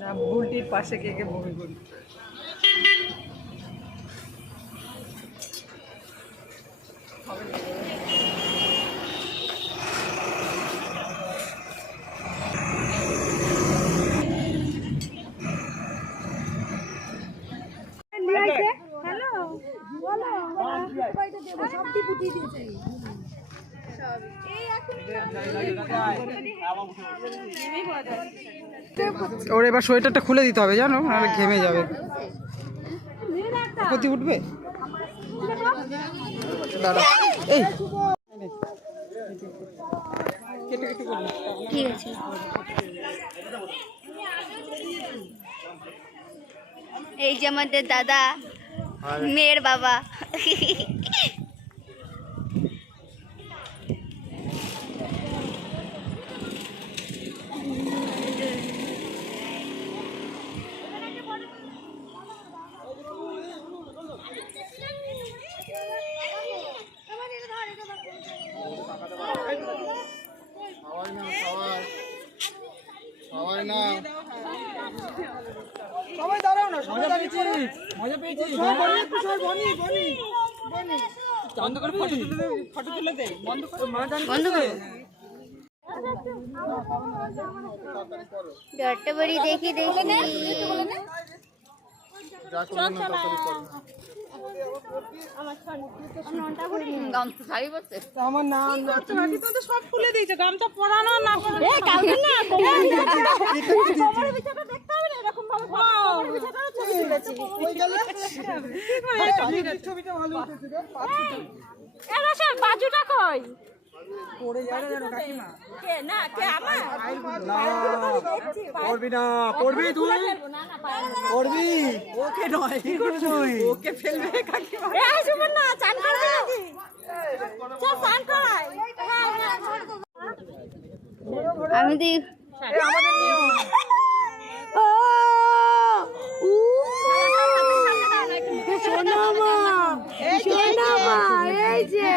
না বুলটির পাশে কে কে বমি করি। ওর এবার সোয়েটারটা খুলে দিতে হবে জানো, নাহলে ঘেমে যাবে। কতি উঠবে দাঁড়া, এই ঠিক আছে। এই যে আমাদের দাদা, মেয়ের বাবা। সবাই দাঁড়াও না, সবাই দাঁড়িয়েছি, মজা পেয়েছি। বন্ধ করে ফটো তুলে দে, বন্ধ করে বন্ধ করো। ডরটা বড়ি দেখি দেখি। আমার নাম সব খুলে দিয়েছে, গামছা পরানো না ছবিটা ভালো বাজুটা কই পড়ে যায় না কাকিমা। কে না কে আমার পড়বি না, পড়বি তুই পড়বি, ওকে নয় ওকে ফেলবে কাকিমা। এই শুনুন না, চান করবে নাকি? চল চান করাই। আমি দি আমাদের নিয়ম। এই যে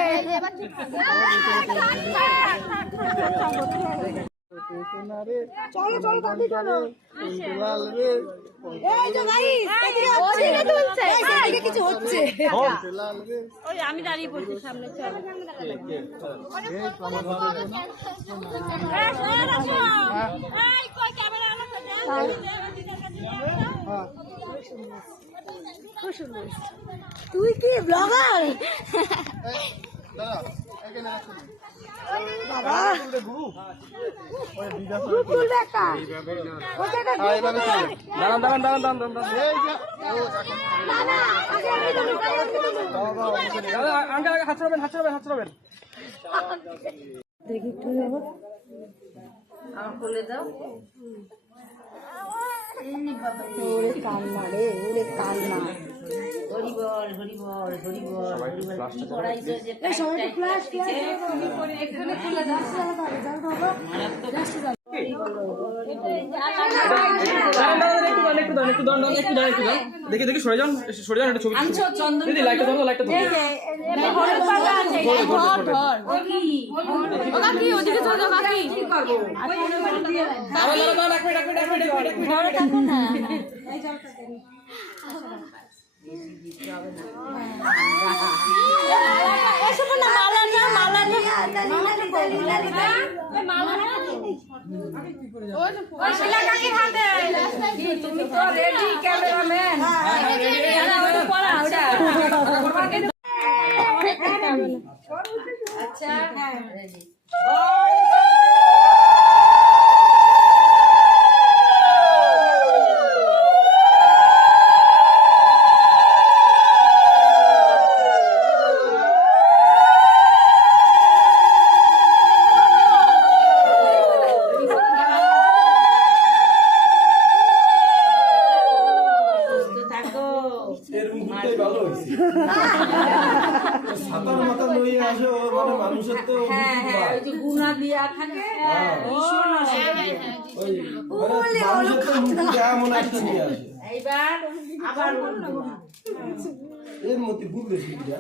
চলো চলো দাদি চলো। এই যে গাইস ওদিকে তুলছে, এদিকে কিছু হচ্ছে। ওই আমি দাঁড়িয়ে পড়ছি সামনে, চল। এই কই ক্যামেরা আনো তো দে। তুই কি ব্লগার? বাবা গ্রুপ খুলবে একটা। দেখি একটু যাবো, আমার খুলে দাও। ওরে কান্না রে, ওরে কান্না। হরিবল হরিবল হরিবল হরিবল কি করাইছো যে এই সবাই ফ্ল্যাশ এখানে খুলে দাও। দেখি দেখি সরে যান, সরে যান, একটা ছবি দিদি, লাইটটা ধরো, লাইটটা ধরো। তুমি তো রেডি ক্যামেরাম্যান। আচ্ছা সাতার মাথা লইয়ে আসে ওর মানে মানুষের তো ওই যে গুনা দিয়া থাকে ওই মানুষের তো মুখ যেমন একটা নিয়ে আসে। এইবার আবার এর মধ্যে বুঝলে শিখা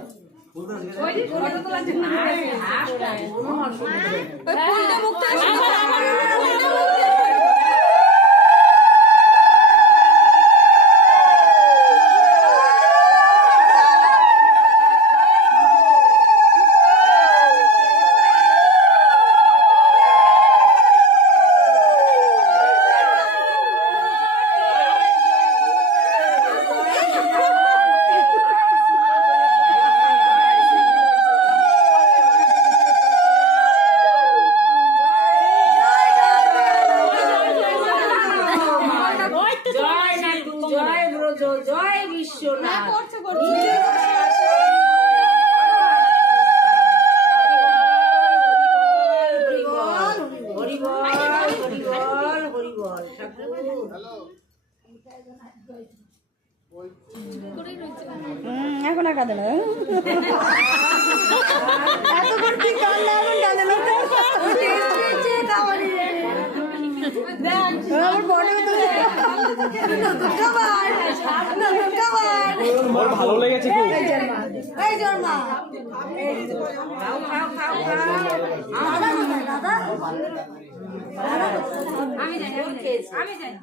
এখন আর কাঁদে না এতক্ষণ কি কাঁদলে এখন কাঁদে না আমার বড় ভালো লেগেছে খুব। এই জন্মা দাদা আমি যাই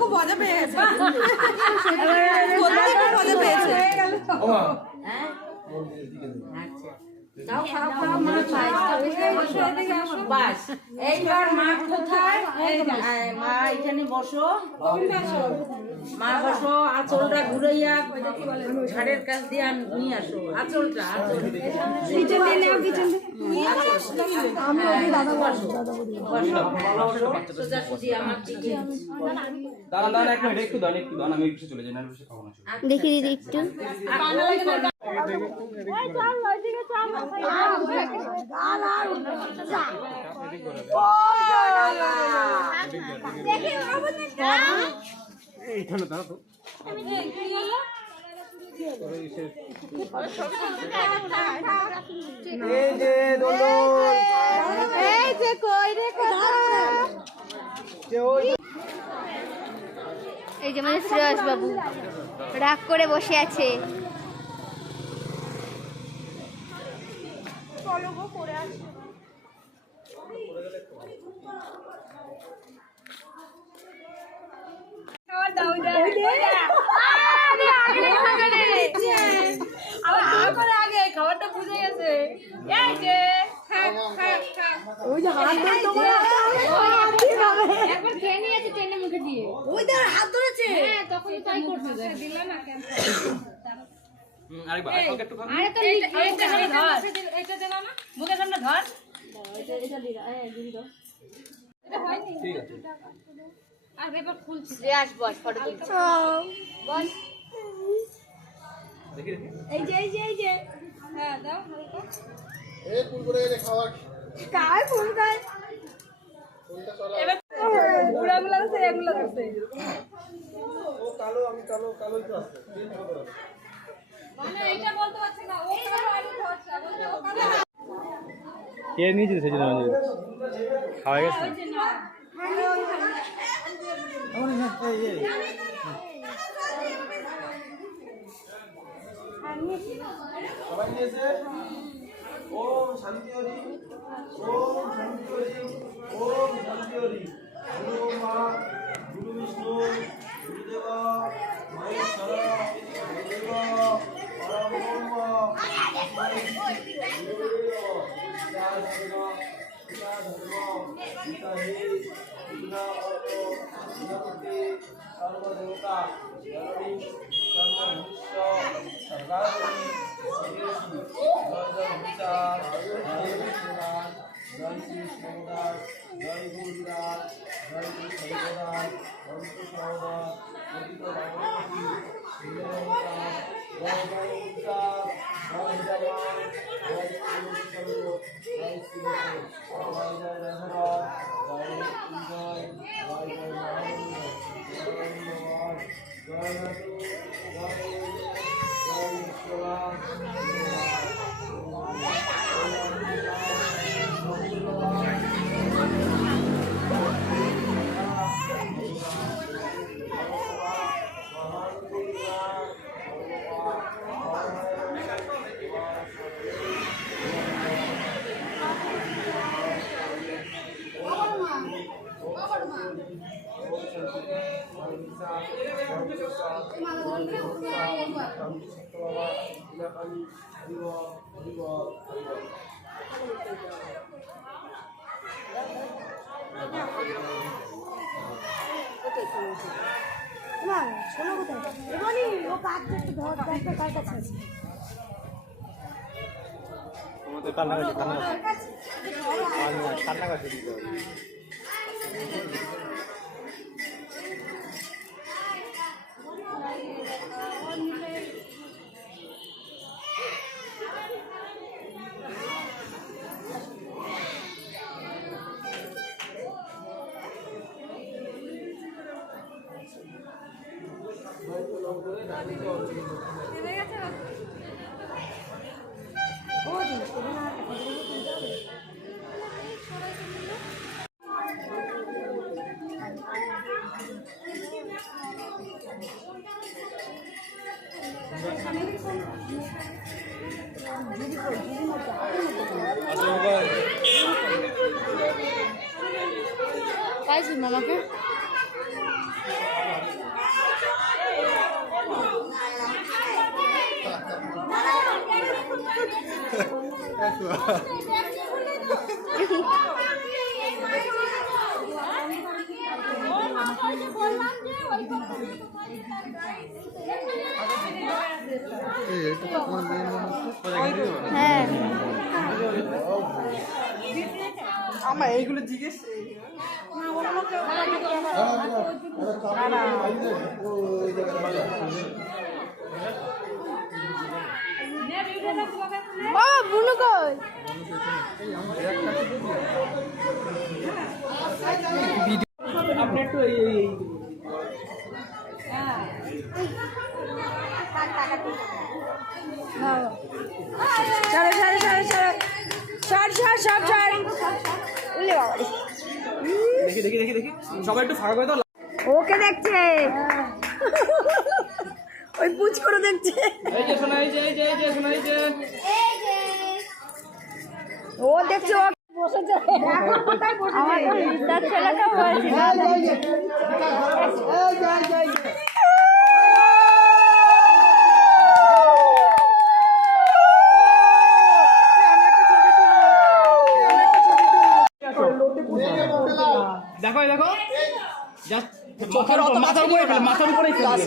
খুব মজা পেয়েছে মজা পেয়েছে এইবার মা কোথায়? মা এখানে বসো, মা বসো, আঁচলটা ঘুরাইয়া ঝাড়ের কাছ দিয়ে নিয়ে আসো আঁচলটা। সোজাসুজি আমার দিকে দেখি দিদি একটু এই যে আমাদের শ্রেয়স বাবু রাগ করে বসে আছে। খাবারটা বুঝে গেছে ওই যে হাত একবার খেয়ে নিয়েছে টেনে মুখে দিয়ে ওই তো হাত ধরেছে তখন তাই করছে দিল না কেন আরে তো এইটা ধর এইটা দিলা না মুখের সামনে ধর এটা দিলা দিদি দাও এটা হয়নি ঠিক আছে আর এবার খুলছি শ্রেয়াস বস ফটো তুলছি বস দেখি এই যে হ্যাঁ দাও এই কুরকুরে এনে খাওয়া কাই ফুল গায় এবার বুড়াগুলো আছে এগুলো আছে ও কালো আমি কালোই তো আছে মানে এইটা বলতে পারছ না ও কালো আর ধরছে বলতে ও কালো কে নিয়েছে সেজন্য খাওয়া গেছে সবাই নিয়েছে ওম শান্তি হরি ওম শান্তি হরি ওম শান্তি হরি গুরু মা গুরু বিষ্ণু গুরুদেবা মহেশ্বর গুরুদেবা পরম সর্বদেবতা সর্বভূষ্য সর্বাগী জয় শ্রী কৃষ্ণদাস জয় গুরুদাস জয় গুরু সর্বদাস অন্ত সহদাস অতীত রামপতি জয় জয় উদ্দাস জয় জবান জয় শ্রী জয় শ্রী জয় জয় রাধারাজ জয় জয় জয় জয় মহানন্দ জয় নাটু জয় জয় বিশ্বনাথ শোনো কোথায় এবারই ও কাজ করতে ধর একটা কার কাছে আছে আমাদের কান্নাকাটি দিতে হবে পাইছি মামাকে হ্যাঁ আমার এইগুলো জিজ্ঞেস ও বুনু কই আপনি একটু এই ছাড় ছাড় ছাড় ছাড় ছাড় ছাড় সব ছাড় উলে বাবা দেখি দেখি দেখি দেখি সবাই একটু ফাঁকা করে দাও। ওকে দেখছে ওই পুচ করে দেখছে এই যে শোনা, এই যে এই যে এই যে শোনা, এই যে ও দেখছে ও বসেছে আমার তো রিস্তার ছেলেটাও বলছিল দেখো এই দেখো জাস্ট চোখের মাথার উপরে ফেলে, মাথার উপরেই ফেলবে।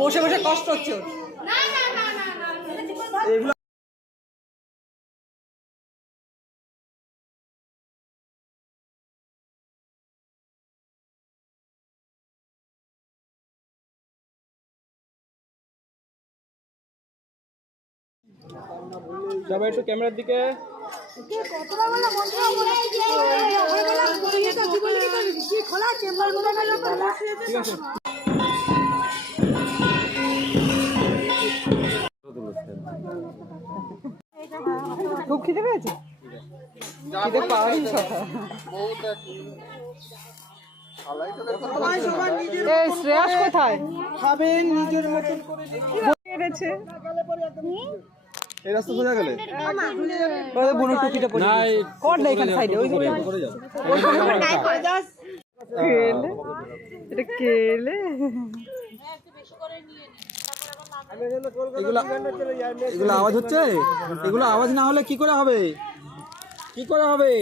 বসে বসে কষ্ট হচ্ছে ওর। এগুলো সবাই একটু ক্যামেরার দিকে। ঠিক আছে। খুব খিদে পেয়েছে, খিদে পাওয়ারই কথা। এই শ্রেয়াস কোথায়? খাবেন নিজের মতন করে এনেছে। এই রাস্তা সোজা গেলে ওই বুনো টুকিটা পড়ে নাই কোন নাই এখানে সাইডে ওই করে যাও ওই নাই করে যাস কেলে এটা কেলে এগুলো আওয়াজ হচ্ছে, এগুলো আওয়াজ না হলে কি করে হবে, কি করে হবে?